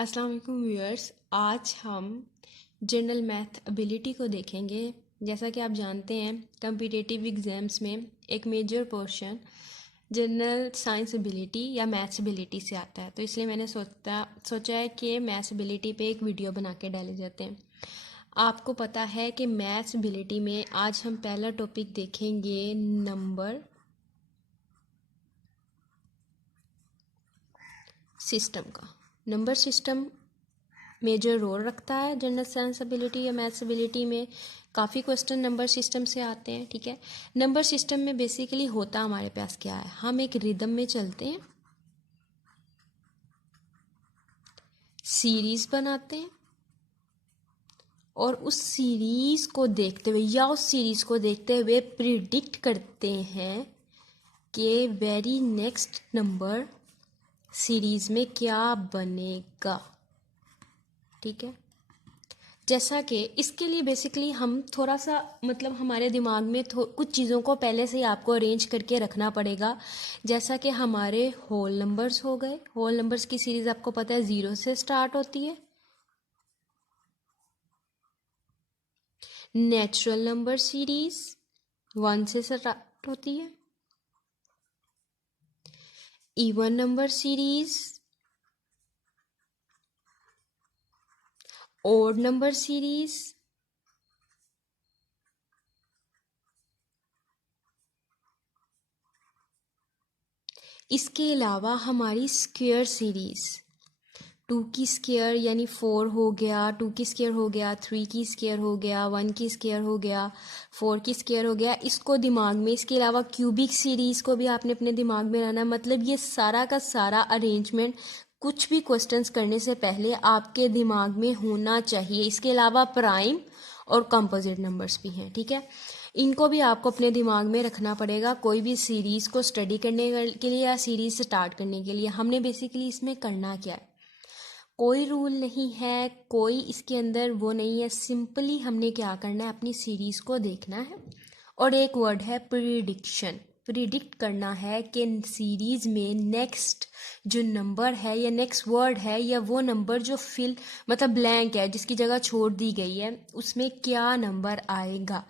अस्सलाम वालेकुम व्यूअर्स। आज हम जनरल मैथ एबिलिटी को देखेंगे। जैसा कि आप जानते हैं कम्पिटिटिव एग्ज़ाम्स में एक major portion general science ability या मैथ्स एबिलिटी से आता है, तो इसलिए मैंने सोचा है कि मैथ्स एबिलिटी पे एक वीडियो बना के डाले जाते हैं। आपको पता है कि मैथ्स एबिलिटी में आज हम पहला टॉपिक देखेंगे नंबर सिस्टम का। नंबर सिस्टम मेजर रोल रखता है जनरल साइंस एबिलिटी या मैथ्स एबिलिटी में। काफ़ी क्वेश्चन नंबर सिस्टम से आते हैं, ठीक है। नंबर सिस्टम में बेसिकली होता हमारे पास क्या है, हम एक रिदम में चलते हैं, सीरीज बनाते हैं और उस सीरीज को देखते हुए या उस सीरीज को देखते हुए प्रिडिक्ट करते हैं कि वेरी नेक्स्ट नंबर सीरीज में क्या बनेगा, ठीक है। जैसा कि इसके लिए बेसिकली हम थोड़ा सा हमारे दिमाग में कुछ चीज़ों को पहले से ही आपको अरेंज करके रखना पड़ेगा। जैसा कि हमारे होल नंबर्स हो गए। होल नंबर्स की सीरीज़ आपको पता है 0 से स्टार्ट होती है। नेचुरल नंबर सीरीज 1 से स्टार्ट होती है। Even number series, odd number series, इसके अलावा हमारी स्क्वायर सीरीज 2 की स्क्वायर यानी 4 हो गया, 2 की स्क्वायर हो गया, 3 की स्क्वायर हो गया, 1 की स्क्वायर हो गया, 4 की स्क्वायर हो गया। इसको दिमाग में, इसके अलावा क्यूबिक सीरीज को भी आपने अपने दिमाग में रहना। मतलब ये सारा का सारा अरेंजमेंट कुछ भी क्वेश्चंस करने से पहले आपके दिमाग में होना चाहिए। इसके अलावा प्राइम और कंपोजिट नंबर्स भी हैं, ठीक है। इनको भी आपको अपने दिमाग में रखना पड़ेगा कोई भी सीरीज़ को स्टडी करने के लिए या सीरीज़ स्टार्ट करने के लिए। हमने बेसिकली इसमें करना क्या है, कोई रूल नहीं है, कोई इसके अंदर वो नहीं है। सिंपली हमने क्या करना है, अपनी सीरीज़ को देखना है और एक वर्ड है प्रिडिक्शन। प्रिडिक्ट करना है कि सीरीज़ में नेक्स्ट जो नंबर है या नेक्स्ट वर्ड है या वो नंबर जो ब्लैंक है, जिसकी जगह छोड़ दी गई है, उसमें क्या नंबर आएगा।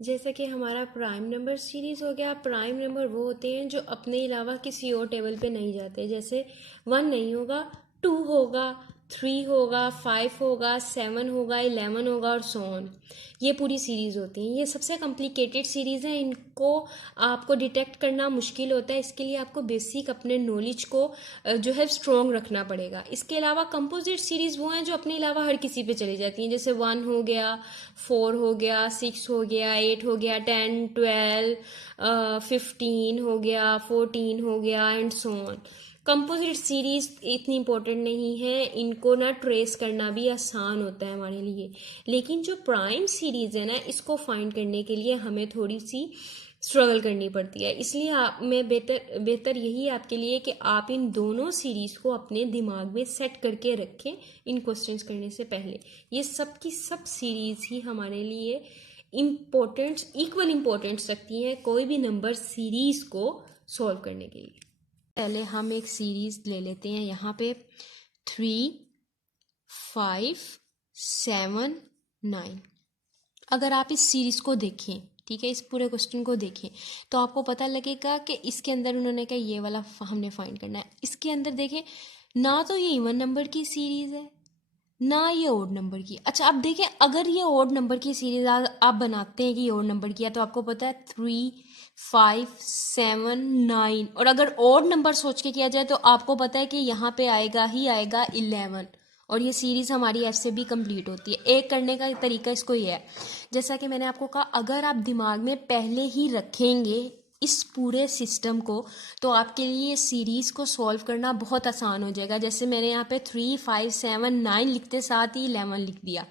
जैसे कि हमारा प्राइम नंबर सीरीज हो गया। प्राइम नंबर वो होते हैं जो अपने अलावा किसी और टेबल पे नहीं जाते। जैसे 1 नहीं होगा, 2 होगा, 3 होगा, 5 होगा, 7 होगा, 11 होगा और सो ऑन। ये पूरी सीरीज होती हैं। ये सबसे कॉम्प्लिकेटेड सीरीज है, इनको आपको डिटेक्ट करना मुश्किल होता है। इसके लिए आपको बेसिक अपने नॉलेज को जो है स्ट्रॉन्ग रखना पड़ेगा। इसके अलावा कंपोजिट सीरीज वो हैं जो अपने अलावा हर किसी पे चली जाती हैं। जैसे 1 हो गया, 4 हो गया, 6 हो गया, 8 हो गया, 10, 12, 15 हो गया, 14 हो गया and so on. Composite series इतनी इंपॉर्टेंट नहीं है, इनको ना ट्रेस करना भी आसान होता है हमारे लिए। लेकिन जो प्राइम सीरीज है ना, इसको फाइंड करने के लिए हमें थोड़ी सी स्ट्रगल करनी पड़ती है। इसलिए मैं बेहतर यही आपके लिए कि आप इन दोनों सीरीज को अपने दिमाग में सेट करके रखें इन क्वेश्चंस करने से पहले। ये सब की सब सीरीज ही हमारे लिए इक्वल इम्पोर्टेंस रखती हैं कोई भी नंबर सीरीज को सॉल्व करने के लिए। पहले हम एक सीरीज ले लेते हैं। यहाँ पे 3, 5, 7, 9। अगर आप इस सीरीज को देखें, ठीक है, इस पूरे क्वेश्चन को देखें, तो आपको पता लगेगा कि इसके अंदर उन्होंने कहा ये वाला हमने फाइंड करना है। इसके अंदर देखें ना तो ये इवन नंबर की सीरीज है ना ये ओड नंबर की। अच्छा, अब देखें अगर ये ओड नंबर की सीरीज आप बनाते हैं कि ये ओड नंबर की है, तो आपको पता है 3, 5, 7, 9। और अगर ओड नंबर सोच के किया जाए तो आपको पता है कि यहाँ पे आएगा ही आएगा 11। और ये सीरीज़ हमारी ऐसे भी कंप्लीट होती है। एक करने का तरीका इसको ये है, जैसा कि मैंने आपको कहा, अगर आप दिमाग में पहले ही रखेंगे इस पूरे सिस्टम को, तो आपके लिए सीरीज़ को सॉल्व करना बहुत आसान हो जाएगा। जैसे मैंने यहाँ पे 3, 5, 7, 9 लिखते साथ ही 11 लिख दिया।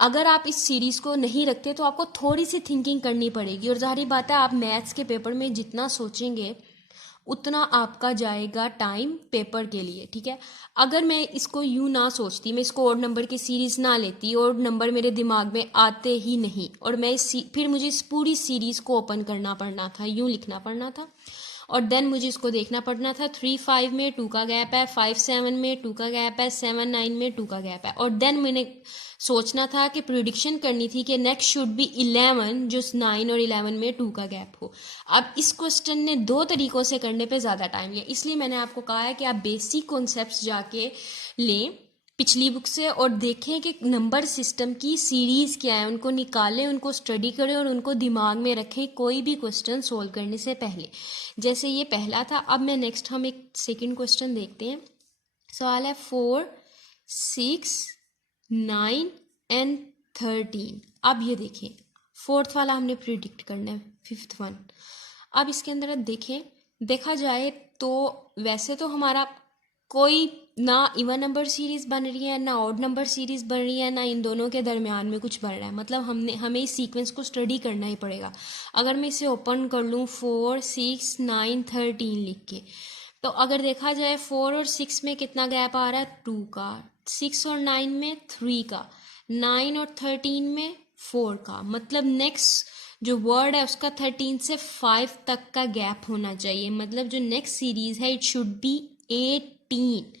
अगर आप इस सीरीज़ को नहीं रखते तो आपको थोड़ी सी थिंकिंग करनी पड़ेगी। और जाहिर बात है, आप मैथ्स के पेपर में जितना सोचेंगे उतना आपका जाएगा टाइम पेपर के लिए, ठीक है। अगर मैं इसको यूँ ना सोचती, मैं इसको ओड नंबर की सीरीज़ ना लेती, ओड नंबर मेरे दिमाग में आते ही नहीं, और मैं फिर मुझे इस पूरी सीरीज़ को ओपन करना पड़ना था, यूँ लिखना पड़ना था। और देन मुझे इसको देखना पड़ना था 3 5 में 2 का गैप है, 5 7 में 2 का गैप है, 7 9 में 2 का गैप है, और देन मैंने सोचना था कि प्रिडिक्शन करनी थी कि नेक्स्ट शुड बी 11 जो 9 और 11 में 2 का गैप हो। अब इस क्वेश्चन ने दो तरीकों से करने पे ज़्यादा टाइम लिया, इसलिए मैंने आपको कहा है कि आप बेसिक कॉन्सेप्ट्स जाके लें पिछली बुक से और देखें कि नंबर सिस्टम की सीरीज़ क्या है, उनको निकालें, उनको स्टडी करें और उनको दिमाग में रखें कोई भी क्वेश्चन सोल्व करने से पहले। जैसे ये पहला था, अब मैं नेक्स्ट हम एक सेकंड क्वेश्चन देखते हैं। सवाल है 4 6 9 एंड 13। अब ये देखें, फोर्थ वाला हमने प्रिडिक्ट करना है, फिफ्थ वन। अब इसके अंदर अब देखें, देखा जाए तो वैसे तो हमारा कोई ना इवन नंबर सीरीज़ बन रही है, ना ऑड नंबर सीरीज़ बन रही है, ना इन दोनों के दरमियान में कुछ बन रहा है, मतलब हमें इस सीक्वेंस को स्टडी करना ही पड़ेगा। अगर मैं इसे ओपन कर लूँ 4 6 9 13 लिख के, तो अगर देखा जाए 4 और 6 में कितना गैप आ रहा है, 2 का, 6 और 9 में 3 का, 9 और 13 में 4 का, मतलब नेक्स्ट जो वर्ड है उसका 13 से 5 तक का गैप होना चाहिए, मतलब जो नेक्स्ट सीरीज है इट शुड बी 18।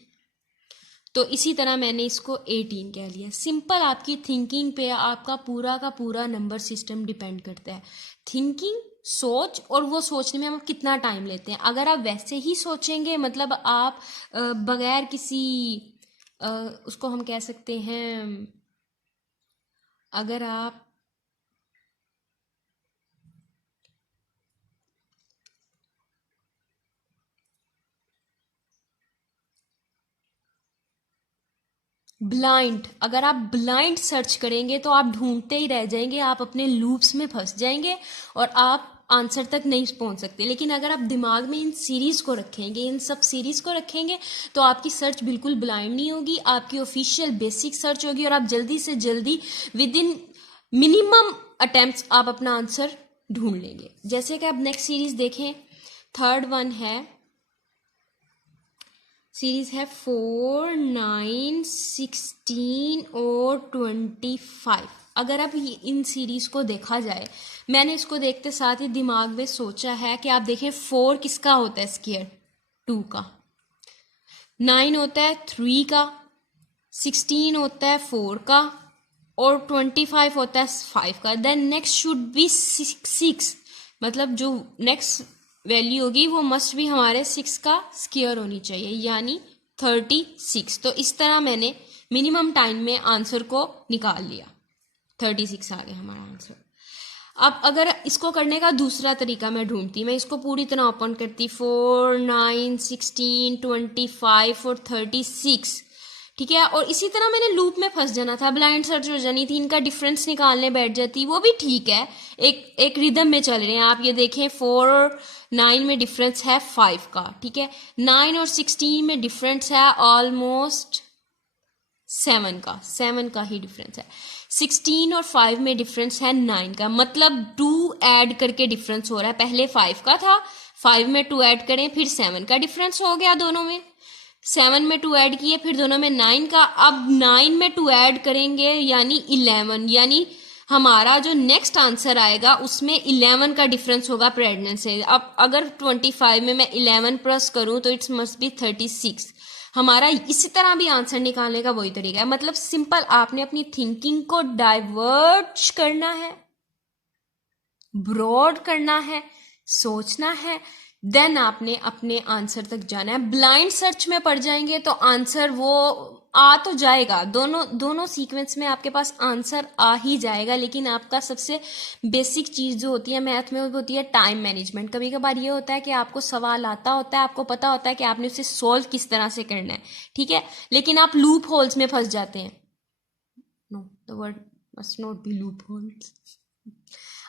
तो इसी तरह मैंने इसको 18 कह लिया। सिंपल, आपकी थिंकिंग पे आपका पूरा का पूरा नंबर सिस्टम डिपेंड करता है। थिंकिंग, सोच, और वो सोचने में हम कितना टाइम लेते हैं। अगर आप वैसे ही सोचेंगे, मतलब आप बगैर किसी उसको हम कह सकते हैं, अगर आप अगर आप ब्लाइंड सर्च करेंगे तो आप ढूंढते ही रह जाएंगे, आप अपने लूप्स में फंस जाएंगे और आप आंसर तक नहीं पहुंच सकते। लेकिन अगर आप दिमाग में इन सीरीज को रखेंगे, इन सब सीरीज को रखेंगे, तो आपकी सर्च बिल्कुल ब्लाइंड नहीं होगी, आपकी ऑफिशियल बेसिक सर्च होगी और आप जल्दी से जल्दी विद इन मिनिमम अटेम्प्ट्स आप अपना आंसर ढूंढ लेंगे। जैसे कि आप नेक्स्ट सीरीज देखें, थर्ड वन है, सीरीज है 4 9 16 और 25। अगर अब इन सीरीज को देखा जाए, मैंने इसको देखते साथ ही दिमाग में सोचा है कि आप देखें 4 किसका होता है स्क्वायर, 2 का, 9 होता है 3 का, 16 होता है 4 का और 25 होता है 5 का। देन नेक्स्ट शुड बी 6, मतलब जो नेक्स्ट वैल्यू होगी वो मस्ट भी हमारे 6 का स्क्वायर होनी चाहिए, यानी 36। तो इस तरह मैंने मिनिमम टाइम में आंसर को निकाल लिया, 36 आ गया हमारा आंसर। अब अगर इसको करने का दूसरा तरीका मैं ढूंढती, मैं इसको पूरी तरह ओपन करती, 4 9 16 25 और 36, ठीक है, और इसी तरह मैंने लूप में फंस जाना था, ब्लाइंड सर्च हो जानी थी, इनका डिफरेंस निकालने बैठ जाती, वो भी ठीक है, एक रिदम में चल रहे हैं। आप ये देखें 4 और 9 में डिफरेंस है 5 का, ठीक है, 9 और 16 में डिफरेंस है ऑलमोस्ट 7 का ही डिफरेंस है, 16 और 5 में डिफरेंस है 9 का, मतलब 2 ऐड करके डिफरेंस हो रहा है। पहले 5 का था, 5 में 2 ऐड करें, फिर 7 का डिफरेंस हो गया दोनों में, 7 में 2 ऐड किए, फिर दोनों में 9 का, अब 9 में 2 ऐड करेंगे यानी 11, यानी हमारा जो नेक्स्ट आंसर आएगा उसमें 11 का डिफरेंस होगा प्रेग्नेंट से। अब अगर 25 में मैं 11 प्लस करूं तो इट्स मस्ट बी 36। हमारा इसी तरह भी आंसर निकालने का वही तरीका है, मतलब सिंपल, आपने अपनी थिंकिंग को डाइवर्ट करना है, ब्रॉड करना है, सोचना है, देन आपने अपने आंसर तक जाना है। ब्लाइंड सर्च में पड़ जाएंगे तो आंसर वो आ तो जाएगा, दोनों सीक्वेंस में आपके पास आंसर आ ही जाएगा, लेकिन आपका सबसे बेसिक चीज़ जो होती है मैथ में वो होती है टाइम मैनेजमेंट। कभी कभार ये होता है कि आपको सवाल आता होता है, आपको पता होता है कि आपने उसे सॉल्व किस तरह से करना है, ठीक है, लेकिन आप लूप होल्स में फंस जाते हैं। No, the word must not be loopholes.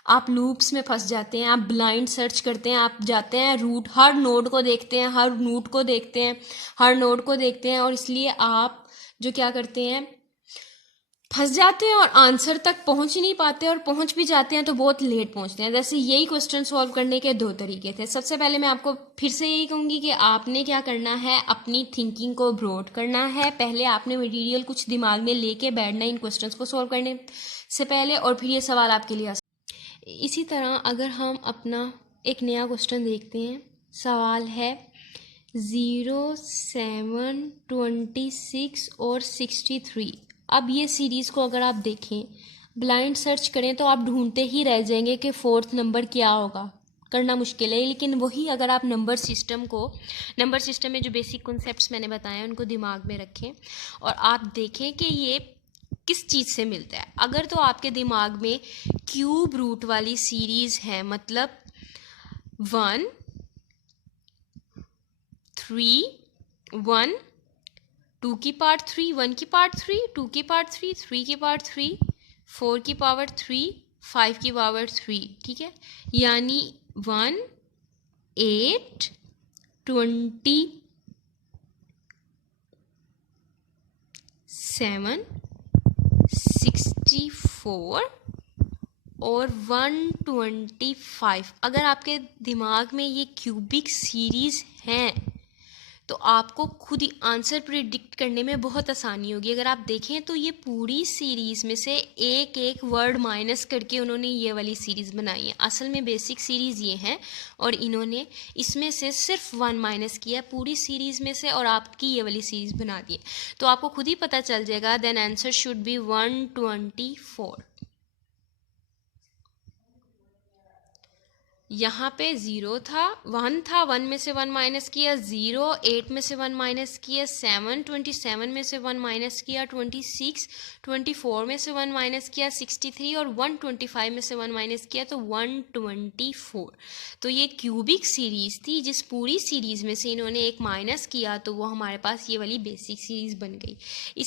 आप लूप्स में फंस जाते हैं, आप ब्लाइंड सर्च करते हैं, आप जाते हैं रूट, हर नोड को देखते हैं, हर नोड को देखते हैं, हर नोड को देखते हैं, और इसलिए आप जो क्या करते हैं, फंस जाते हैं और आंसर तक पहुंच ही नहीं पाते, और पहुंच भी जाते हैं तो बहुत लेट पहुंचते हैं। जैसे यही क्वेश्चन सॉल्व करने के दो तरीके थे। सबसे पहले मैं आपको फिर से यही कहूंगी कि आपने क्या करना है, अपनी थिंकिंग को ब्रॉड करना है। पहले आपने मटेरियल कुछ दिमाग में लेके बैठना इन क्वेश्चंस को सॉल्व करने से पहले, और फिर ये सवाल आपके लिए इसी तरह अगर हम अपना एक नया क्वेश्चन देखते हैं, सवाल है 0, 7, 26 और 63। अब ये सीरीज़ को अगर आप देखें, ब्लाइंड सर्च करें तो आप ढूंढते ही रह जाएंगे कि फोर्थ नंबर क्या होगा, करना मुश्किल है। लेकिन वही अगर आप नंबर सिस्टम में जो बेसिक कॉन्सेप्ट्स मैंने बताए उनको दिमाग में रखें और आप देखें कि ये किस चीज़ से मिलता है। अगर तो आपके दिमाग में क्यूब रूट वाली सीरीज़ है, मतलब 1, 3, 1, 2 की पावर 3, 1 की पावर 3, 2 की पावर 3, 3 की पावर 3, 4 की पावर 3, 5 की पावर 3, ठीक है। यानी 1, 8, 27, 64 और 125। अगर आपके दिमाग में ये क्यूबिक सीरीज़ हैं तो आपको खुद ही आंसर प्रिडिक्ट करने में बहुत आसानी होगी। अगर आप देखें तो ये पूरी सीरीज़ में से एक एक वर्ड माइनस करके उन्होंने ये वाली सीरीज़ बनाई है। असल में बेसिक सीरीज़ ये है और इन्होंने इसमें से सिर्फ 1 माइनस किया पूरी सीरीज़ में से और आपकी ये वाली सीरीज़ बना दी है। तो आपको खुद ही पता चल जाएगा, देन आंसर शुड बी 124। यहाँ पे 0 था, 1 था, 1 में से 1 माइनस किया, 0, 8 में से 1 माइनस किया, 7, 27 में से 1 माइनस किया, 26, 24 में से 1 माइनस किया, 63 और 125 में से 1 माइनस किया तो 124। तो ये क्यूबिक सीरीज़ थी, जिस पूरी सीरीज़ में से इन्होंने एक माइनस किया तो वो हमारे पास ये वाली बेसिक सीरीज़ बन गई। इस